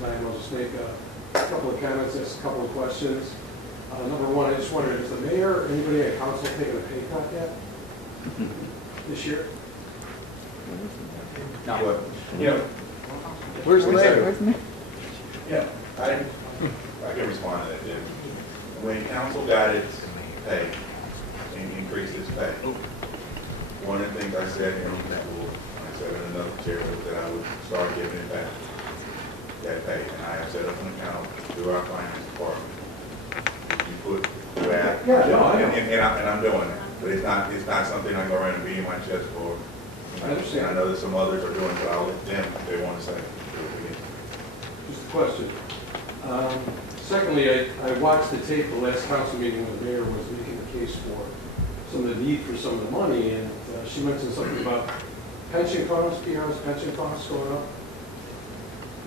time. I'll just make a couple of comments, ask a couple of questions. Number one, I just wondered, is the mayor or anybody at council taking a pay cut yet this year? No. Yeah. Where's the mayor? Yeah, I can respond to that, Jim. When council got its pay, and increased its pay, one of the things I said here on that board, I said in another chair, was that I would start giving it back, that pay. And I have set up an account through our finance department. You put that, and I'm doing it. But it's not something I go around and beat my chest for. I understand. I know that some others are doing it, but I'll let them, if they want to say. Just a question. Secondly, I watched the tape the last council meeting when the mayor was making the case for some of the need for some of the money, and she mentioned something about pension costs, PR's pension costs going up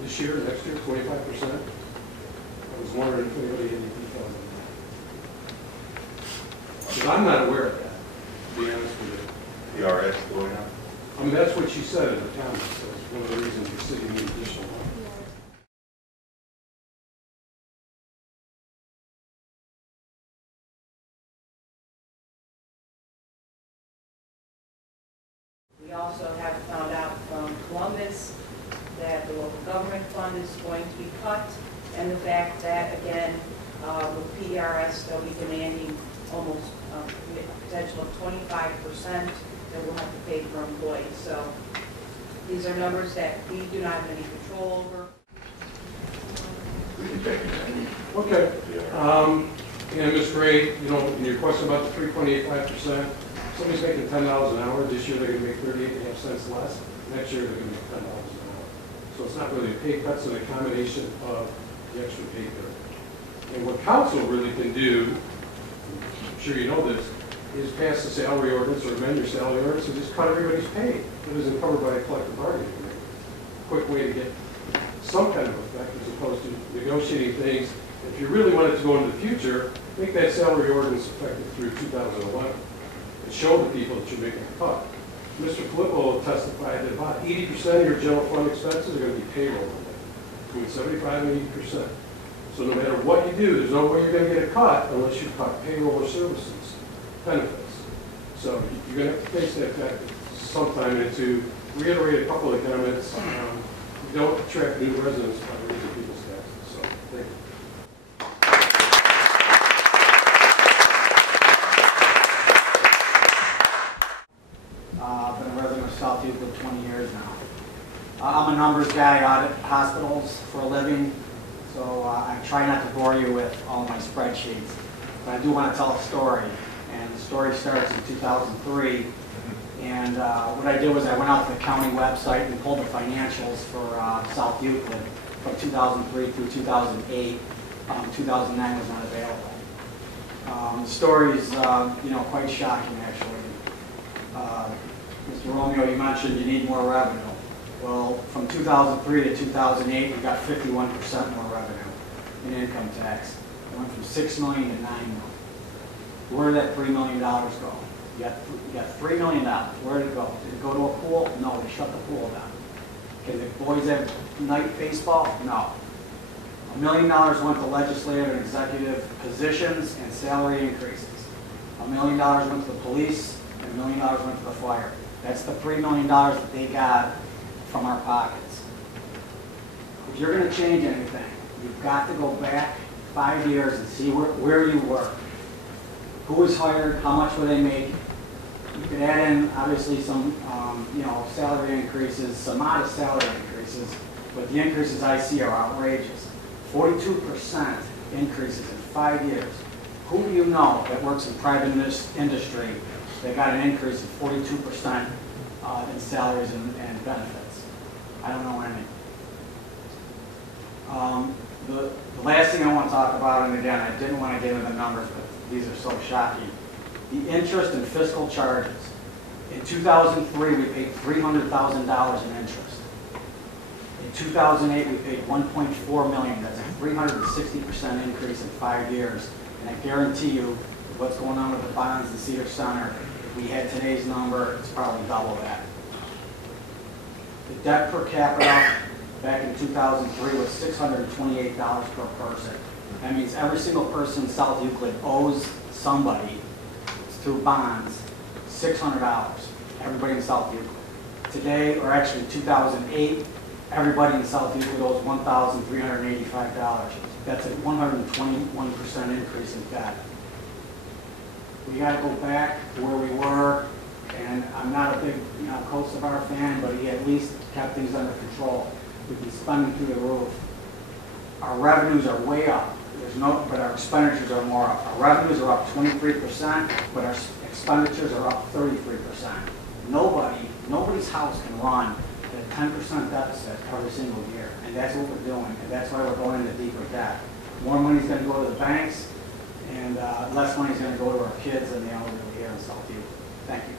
this year, next year, 25%. I was wondering if anybody had any details on that. Because I'm not aware of that, to be honest with you. PRS going up? I mean, that's what she said in the comments. That's one of the reasons the city needs additional money. We also have found out from Columbus that the local government fund is going to be cut, and the fact that, again, with PRS, they'll be demanding almost a potential of 25% that we'll have to pay for employees. So these are numbers that we do not have any control over. We can check it. Okay. And Ms. Gray, you know, in your question about the 3.85%, somebody's making $10 an hour. This year they're going to make 38.5 cents less. Next year they're going to make $10 an hour. So it's not really a pay cut, it's an accommodation of the extra pay cut. And what council really can do, I'm sure you know this, is pass the salary ordinance or amend your salary ordinance and just cut everybody's pay. It isn't covered by a collective bargaining agreement. Quick way to get some kind of effect as opposed to negotiating things. If you really want it to go into the future, make that salary ordinance effective through 2011 and show the people that you're making a cut. Mr. Filippo testified that about 80% of your general fund expenses are going to be payroll, between 75 and 80%. So no matter what you do, there's no way you're going to get a cut unless you cut payroll or services, benefits. So you're going to have to face that fact sometime. And to reiterate a couple of comments, you don't attract new residents by raising people's taxes. So thank you. I've been a resident of South Euclid 20 years now. I'm a numbers guy. I audit hospitals for a living, so I try not to bore you with all my spreadsheets. But I do want to tell a story, and the story starts in 2003. And what I did was I went out to the county website and pulled the financials for South Euclid from 2003 through 2008. 2009 was not available. The story is, quite shocking, actually. Mr. Romeo, you mentioned you need more revenue. Well, from 2003 to 2008, we got 51% more revenue in income tax. It went from $6 million to $9 million. Where did that $3 million go? You got $3 million. Where did it go? Did it go to a pool? No, they shut the pool down. Okay, the boys have night baseball? No. $1 million went to legislative and executive positions and salary increases. $1 million went to the police, and $1 million went to the fire. That's the $3 million that they got from our pockets. If you're going to change anything, you've got to go back 5 years and see where you were. Who was hired? How much were they making? You could add in, obviously, some salary increases, some modest salary increases, but the increases I see are outrageous. 42% increases in 5 years. Who do you know that works in private industry that got an increase of 42% in salaries and benefits? I don't know any. The last thing I want to talk about, and again, I didn't want to get into the numbers, but these are so shocking. The interest and fiscal charges. In 2003, we paid $300,000 in interest. In 2008, we paid $1.4 million. That's a 360% increase in 5 years. And I guarantee you, what's going on with the bonds in Cedar Center, if we had today's number, it's probably double that. The debt per capita back in 2003 was $628 per person. That means every single person in South Euclid owes somebody, through bonds, $600. Everybody in South Euclid. Today, or actually 2008, everybody in South Euclid owes $1,385. That's a 121% increase in debt. We got to go back to where we were, and I'm not a big, Kosovar fan, but he at least kept things under control. We've been spending through the roof. Our revenues are way up. But our expenditures are more up. Our revenues are up 23%, but our expenditures are up 33%. Nobody's house can run at a 10% deficit every single year, and that's what we're doing, and that's why we're going into deeper debt. More money's going to go to the banks, and less money's going to go to our kids and the elderly here in South Euclid. Thank you.